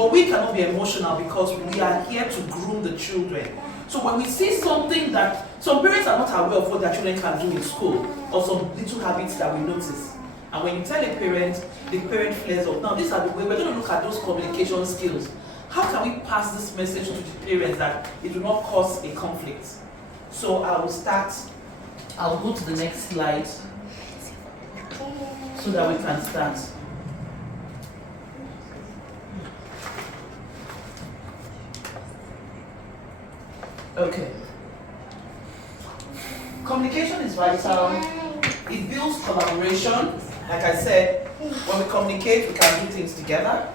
But we cannot be emotional because we are here to groom the children. So when we see something that some parents are not aware of what their children can do in school, or some little habits that we notice, and when you tell a parent, the parent flares up. Now these are the way we're going to look at those communication skills. How can we pass this message to the parents that it will not cause a conflict? So I will start. I'll go to the next slide so that we can start. Okay. Communication is vital. It builds collaboration. Like I said, when we communicate, we can do things together.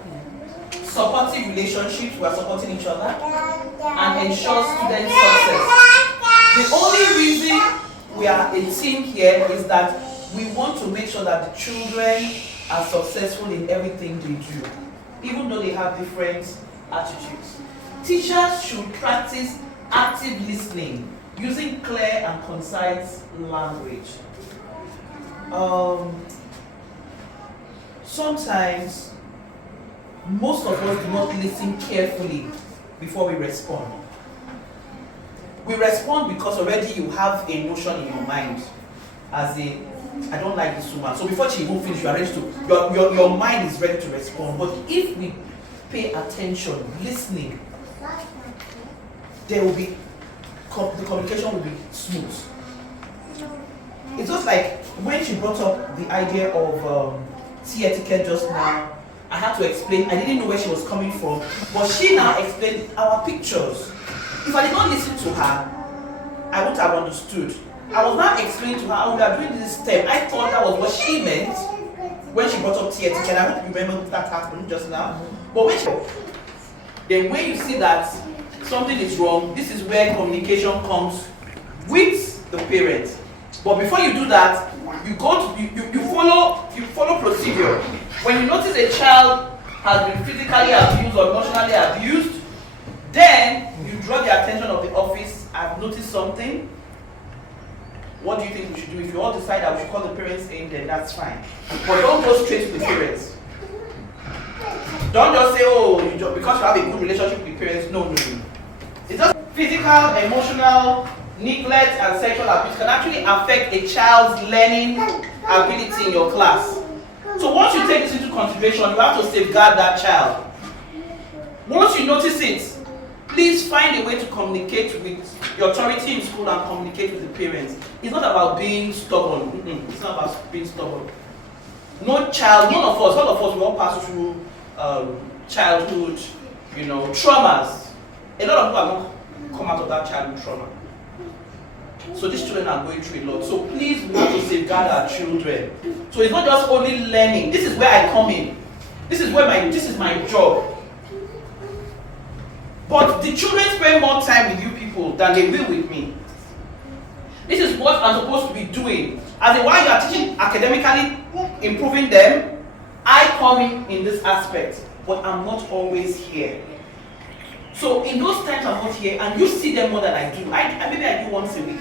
Supportive relationships, we are supporting each other, and ensures student success. The only reason we are a team here is that we want to make sure that the children are successful in everything they do, even though they have different attitudes. Teachers should practice active listening using clear and concise language. Sometimes most of us do not listen carefully before we respond. We respond because already you have a notion in your mind, as in, I don't like this woman. So before she even finishes, you are ready to, your mind is ready to respond. But if we pay attention, listening, there will be, the communication will be smooth. It's just like when she brought up the idea of tea etiquette just now, I had to explain. I didn't know where she was coming from, but she now explained our pictures. If I did not listen to her, I wouldn't have understood. I was now explaining to her how we are doing this step. I thought that was what she meant when she brought up tea etiquette. I hope you remember that happened just now. But then when you see that something is wrong, this is where communication comes with the parents. But before you do that, you go to you follow procedure. When you notice a child has been physically abused or emotionally abused, then you draw the attention of the office. I've noticed something. What do you think we should do? If you all decide that we should call the parents in, then that's fine. But don't go straight to the parents. Don't just say, oh, because you have a good relationship with parents. No. It's just physical, emotional neglect and sexual abuse can actually affect a child's learning ability in your class. So once you take this into consideration, you have to safeguard that child. Once you notice it, please find a way to communicate with the authority in school and communicate with the parents. It's not about being stubborn. It's not about being stubborn. No child, none of us, all of us, we all pass through childhood, traumas. A lot of people have not come out of that childhood trauma. So these children are going through a lot. So please, we want to safeguard our children. So it's not just only learning. This is where I come in. This is my job. But the children spend more time with you people than they will with me. This is what I'm supposed to be doing. As in, while you are teaching academically, improving them, I come in this aspect, but I'm not always here. So in those times I'm not here, and you see them more than I do. Maybe I do once a week,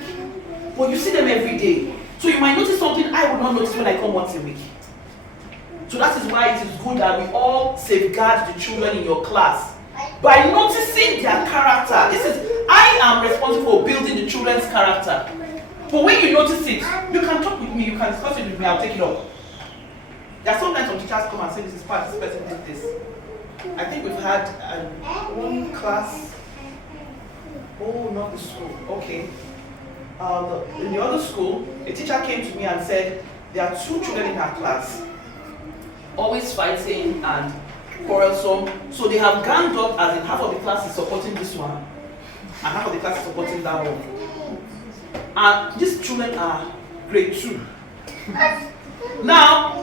but you see them every day. So you might notice something I would not notice when I come once a week. So that is why it is good that we all safeguard the children in your class by noticing their character. I am responsible for building the children's character. But when you notice it, you can talk with me, you can discuss it with me, I'll take it up. There are sometimes some teachers come and say, this person did this. I think we've had one class. Oh, not the school. Okay. In the other school, a teacher came to me and said, there are 2 children in her class, always fighting and quarrelsome. So they have ganged up, as in half of the class is supporting this one, and half of the class is supporting that one. And these children are grade 2. Now,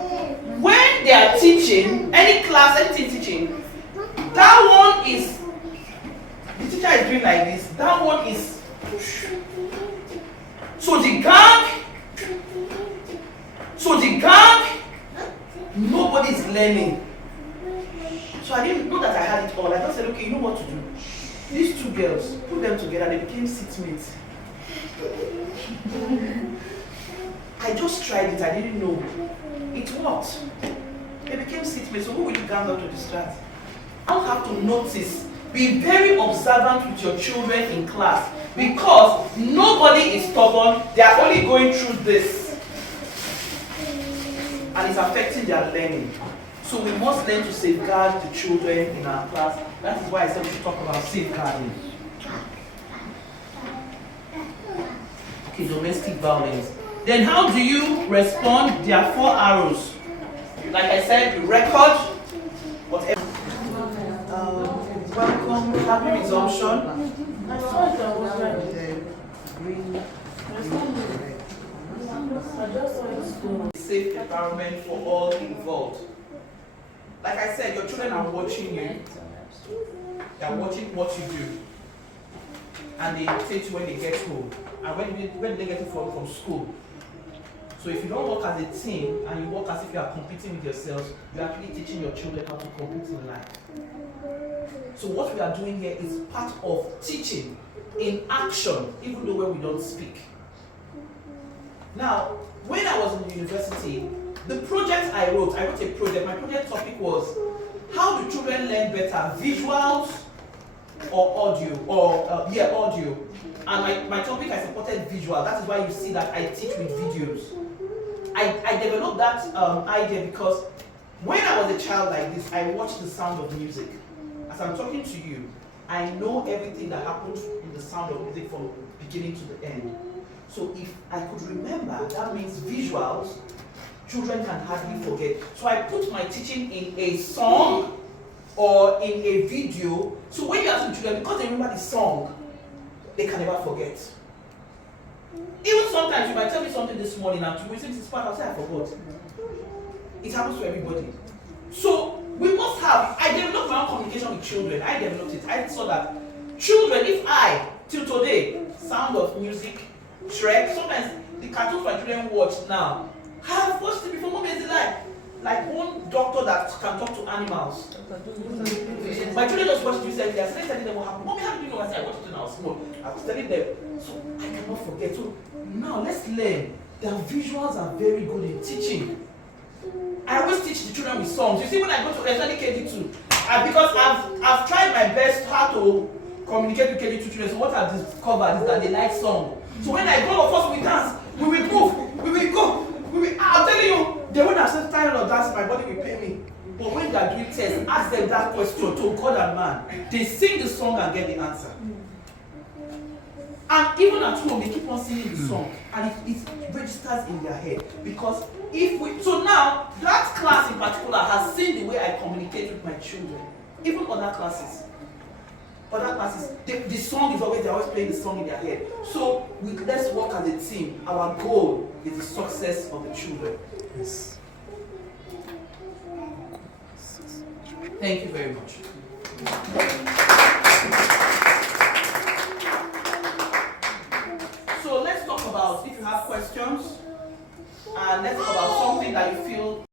when they are teaching, any class, anything teaching, that one is, the teacher is doing like this, that one is, so the gang, nobody is learning. So I didn't know that I had it all. I just said, okay, you know what to do. These 2 girls, put them together, they became seatmates. I just tried it, I didn't know. It worked. They became seatmates, so who will you gang up to distract? You have to notice. Be very observant with your children in class, because nobody is stubborn. They are only going through this, and it's affecting their learning. So we must learn to safeguard the children in our class. That is why I said we should talk about safeguarding. Okay, domestic violence. Then how do you respond? There are 4 arrows. Like I said, you record whatever. Welcome, happy resumption. I thought I was right. I just want to Safe environment for all involved. Like I said, your children are watching you. They are watching what you do. And they take you when they get home. And when they get home from school. So if you don't work as a team and you work as if you are competing with yourselves, you're actually teaching your children how to compete in life. So what we are doing here is part of teaching in action, even though when we don't speak. Now, when I was in the university, the project I wrote a project. My project topic was, how do children learn better, visuals or audio? Audio. And my topic, I supported visual. That is why you see that I teach with videos. I developed that idea because when I was a child like this, I watched The Sound of Music. As I'm talking to you, I know everything that happened in The Sound of Music from beginning to the end. So if I could remember, that means visuals, children can hardly forget. So I put my teaching in a song or in a video. So when you ask the children, because they remember the song, they can never forget. Even sometimes you might tell me something this morning and tomorrow since it's part, I'll say I forgot. It happens to everybody. So we must have, I developed my own communication with children. I developed it. I saw that children, if I, till today, Sound of Music, Shrek, sometimes the cartoons my children watch now, I have watched it before. Mommy is like one doctor that can talk to animals. My children just watched it recently. I started telling them what happened. Mommy, how did you know? I said, I watched it when I was small. I was telling them. So I cannot forget. So now let's learn that visuals are very good in teaching. I always teach the children with songs. You see, when I go to especially KG2, because I've tried my best how to communicate with KG2 children. So what I've discovered is that they like song. So when I go, of course, we dance, we will move, we will go, I'm telling you, they won't have tired of dancing, my body will pay me. But when they are doing tests, ask them that question to God and man. They sing the song and get the answer. And even at home, they keep on singing the song, and it registers in their head. Because so now, that class in particular has seen the way I communicate with my children. Even other classes, the song is always, they're always playing the song in their head. So let's work as a team. Our goal is the success of the children. Yes. Thank you very much. So let's talk about, if you have questions, and let's talk about something that you feel